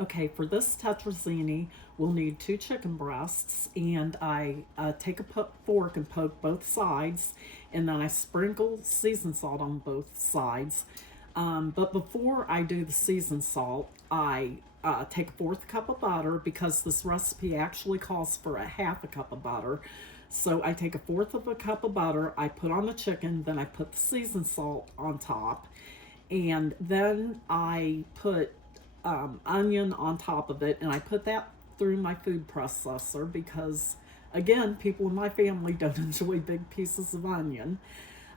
Okay, for this tetrazzini, we'll need 2 chicken breasts, and I take a fork and poke both sides, and then I sprinkle seasoned salt on both sides. But before I do the seasoned salt, I take a fourth cup of butter because this recipe actually calls for a half a cup of butter. So I take a fourth of a cup of butter, I put on the chicken, then I put the seasoned salt on top, and then I put onion on top of it, and I put that through my food processor because, again, people in my family don't enjoy big pieces of onion.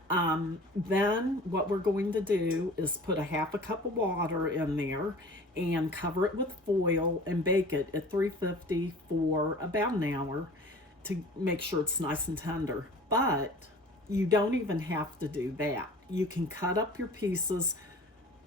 Then what we're going to do is put a half a cup of water in there and cover it with foil and bake it at 350 for about an hour to make sure it's nice and tender. But you don't even have to do that. You can cut up your pieces,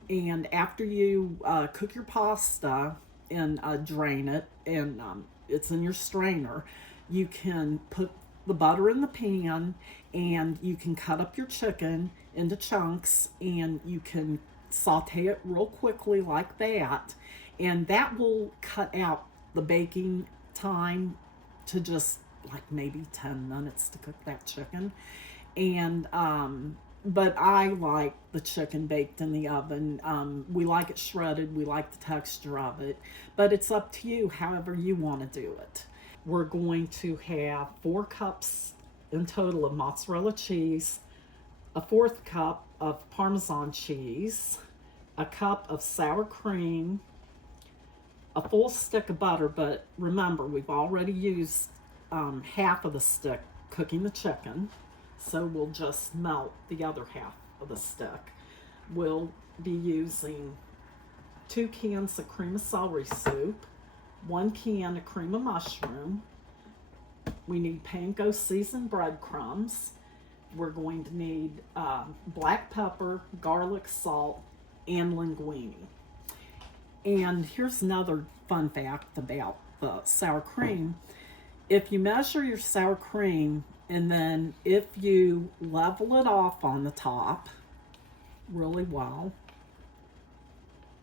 and after you cook your pasta and drain it, and it's in your strainer, you can put the butter in the pan, and you can cut up your chicken into chunks, and you can saute it real quickly like that, and that will cut out the baking time to just like maybe 10 minutes to cook that chicken. And but I like the chicken baked in the oven. We like it shredded. We like the texture of it. But it's up to you, however you want to do it. We're going to have 4 cups in total of mozzarella cheese, a fourth cup of Parmesan cheese, a cup of sour cream, a full stick of butter. But remember, we've already used half of the stick cooking the chicken. So we'll just melt the other half of the stick. We'll be using 2 cans of cream of celery soup, 1 can of cream of mushroom. We need panko seasoned breadcrumbs. We're going to need black pepper, garlic, salt, and linguine. And here's another fun fact about the sour cream. If you measure your sour cream, and then if you level it off on the top really well,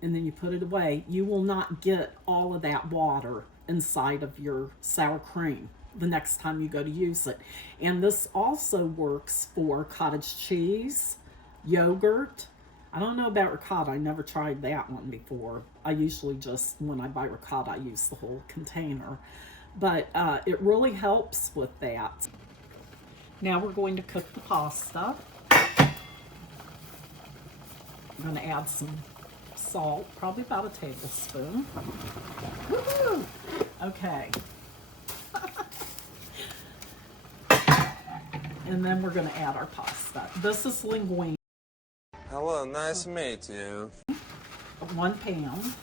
and then you put it away, you will not get all of that water inside of your sour cream the next time you go to use it. And this also works for cottage cheese, yogurt. I don't know about ricotta. I never tried that one before. I usually just, when I buy ricotta, I use the whole container. But it really helps with that. Now we're going to cook the pasta. I'm going to add some salt, probably about a tablespoon. Woo-hoo! Okay. And then we're going to add our pasta. This is linguine. Hello, nice to meet you. 1 pound.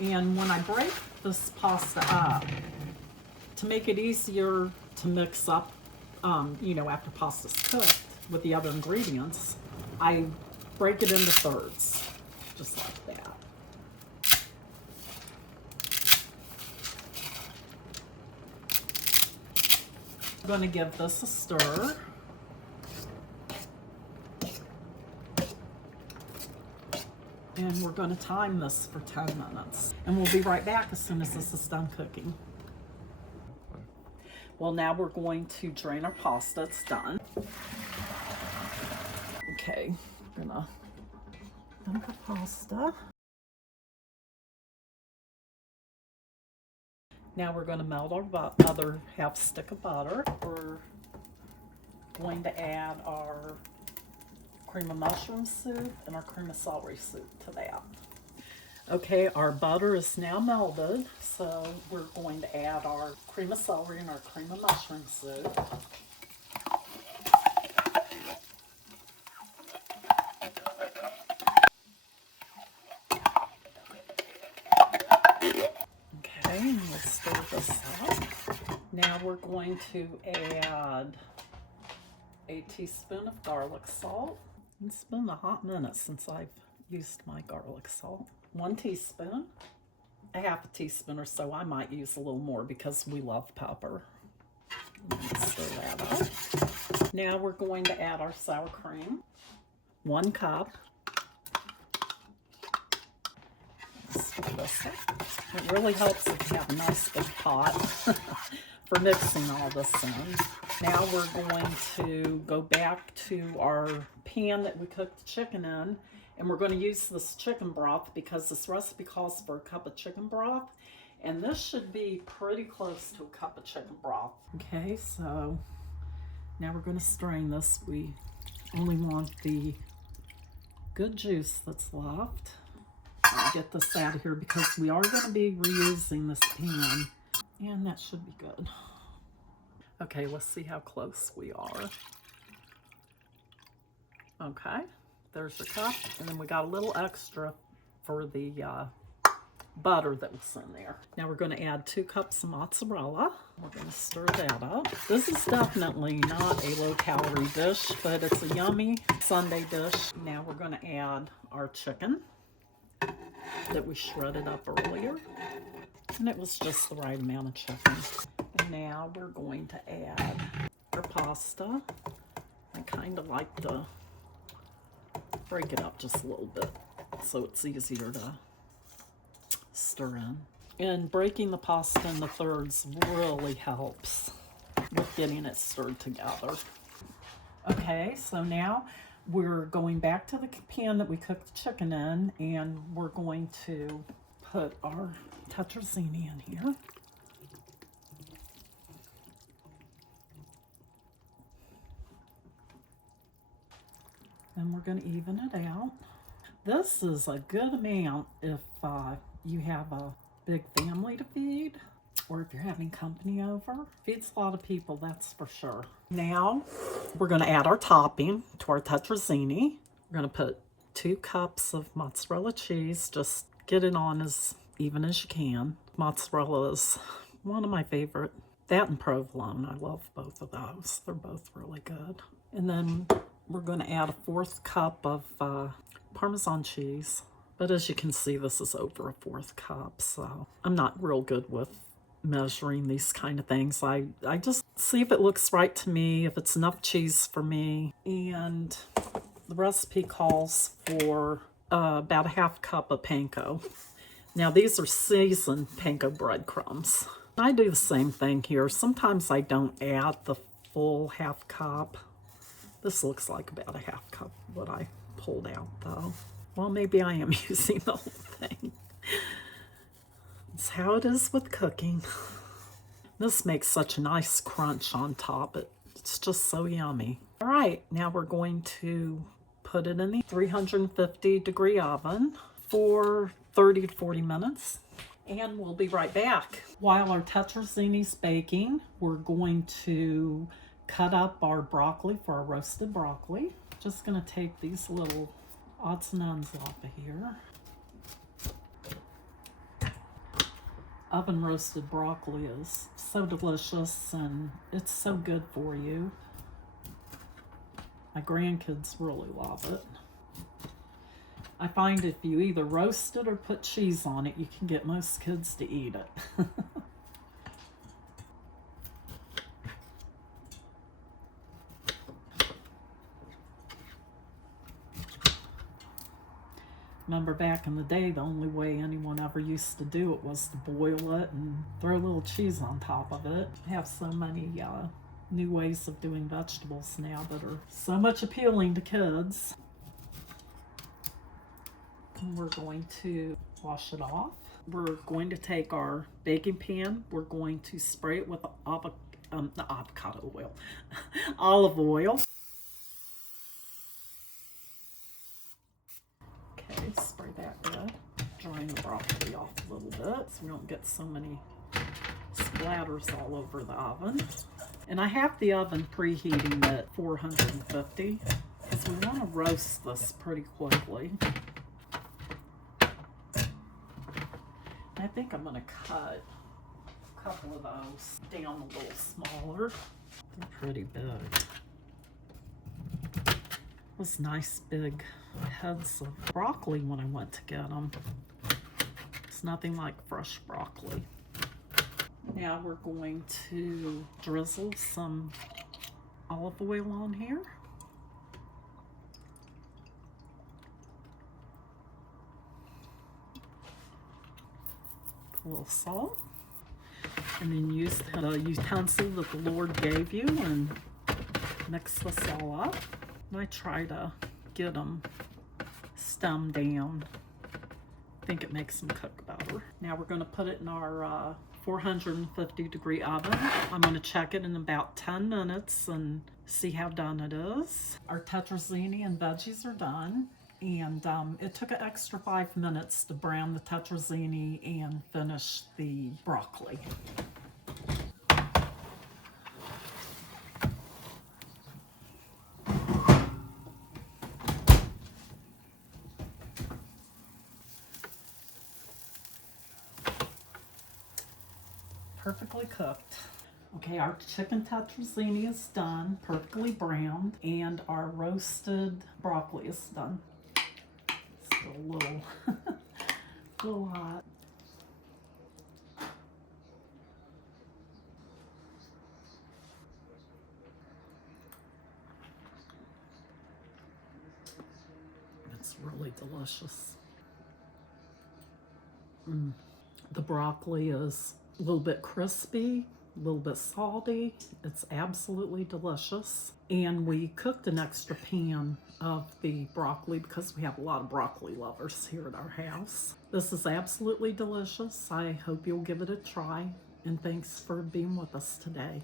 And when I break this pasta up, to make it easier to mix up, after pasta's cooked with the other ingredients, I break it into thirds, just like that. I'm going to give this a stir. And we're going to time this for 10 minutes. And we'll be right back as soon as this is done cooking. Well, now we're going to drain our pasta. It's done. Okay, we're gonna dump the pasta. Now we're gonna melt our other half stick of butter. We're going to add our cream of mushroom soup and our cream of celery soup to that. Okay, our butter is now melted, so we're going to add our cream of celery and our cream of mushroom soup. Okay, let's stir this up. Now we're going to add a teaspoon of garlic salt. It's been a hot minute since I've used my garlic salt. 1 teaspoon, a half a teaspoon or so. I might use a little more because we love pepper. Stir that up. Now we're going to add our sour cream. 1 cup. notice it. It really helps if you have a nice big pot for mixing all this in. Now we're going to go back to our pan that we cooked the chicken in, and we're going to use this chicken broth because this recipe calls for a cup of chicken broth, and this should be pretty close to a cup of chicken broth. Okay, so now we're going to strain this. We only want the good juice that's left. Get this out of here because we are going to be reusing this pan, and that should be good. Okay, let's see how close we are. Okay, there's your cup, and then we got a little extra for the butter that was in there. Now we're going to add 2 cups of mozzarella. We're going to stir that up. This is definitely not a low-calorie dish, but it's a yummy Sunday dish. Now we're going to add our chicken that we shredded up earlier, and it was just the right amount of chicken. And now we're going to add our pasta. I kind of like to break it up just a little bit so it's easier to stir in. And breaking the pasta into thirds really helps with getting it stirred together. Okay, so now we're going back to the pan that we cooked the chicken in, and we're going to put our tetrazzini in here. And we're going to even it out. This is a good amount if you have a big family to feed, or if you're having company over. Feeds a lot of people, that's for sure. Now we're going to add our topping to our tetrazzini. We're going to put 2 cups of mozzarella cheese. Just get it on as even as you can. Mozzarella is one of my favorite. That and provolone, I love both of those. They're both really good. And then we're going to add a 4th cup of Parmesan cheese. But as you can see, this is over a 4th cup, so I'm not real good with measuring these kind of things. I just see if it looks right to me, if it's enough cheese for me. And the recipe calls for about a 1/2 cup of panko. Now these are seasoned panko breadcrumbs. I do the same thing here. Sometimes I don't add the full 1/2 cup. This looks like about a 1/2 cup what I pulled out though. Well, maybe I am using the whole thing. It's how it is with cooking. This makes such a nice crunch on top. It's just so yummy. All right, now we're going to put it in the 350-degree oven for 30 to 40 minutes. And we'll be right back. While our tetrazzini's baking, we're going to cut up our broccoli for our roasted broccoli. Just gonna take these little odds and ends off of here. Oven roasted broccoli is so delicious and it's so good for you. My grandkids really love it. I find if you either roast it or put cheese on it, you can get most kids to eat it. Remember back in the day, the only way anyone ever used to do it was to boil it and throw a little cheese on top of it. We have so many new ways of doing vegetables now that are so much appealing to kids. And we're going to wash it off. We're going to take our baking pan. We're going to spray it with avocado oil, olive oil. Okay, spray that good. Drying the broccoli off a little bit so we don't get so many splatters all over the oven. And I have the oven preheating at 450 because we want to roast this pretty quickly. I think I'm going to cut a couple of those down a little smaller. They're pretty big. Those nice big heads of broccoli when I went to get them. It's nothing like fresh broccoli. Now we're going to drizzle some olive oil on here. a little salt. And then use the utensil that the Lord gave you and mix this all up. And I try to get them stemmed down. I think it makes them cook better. Now we're going to put it in our 450 degree oven. I'm going to check it in about 10 minutes and see how done it is. Our tetrazzini and veggies are done. And it took an extra 5 minutes to brown the tetrazzini and finish the broccoli. Perfectly cooked. Okay, our chicken tetrazzini is done, perfectly browned, and our roasted broccoli is done. Still a little, little hot. It's really delicious. The broccoli is a little bit crispy, a little bit salty. It's absolutely delicious. And we cooked an extra pan of the broccoli because we have a lot of broccoli lovers here at our house. This is absolutely delicious. I hope you'll give it a try. And thanks for being with us today.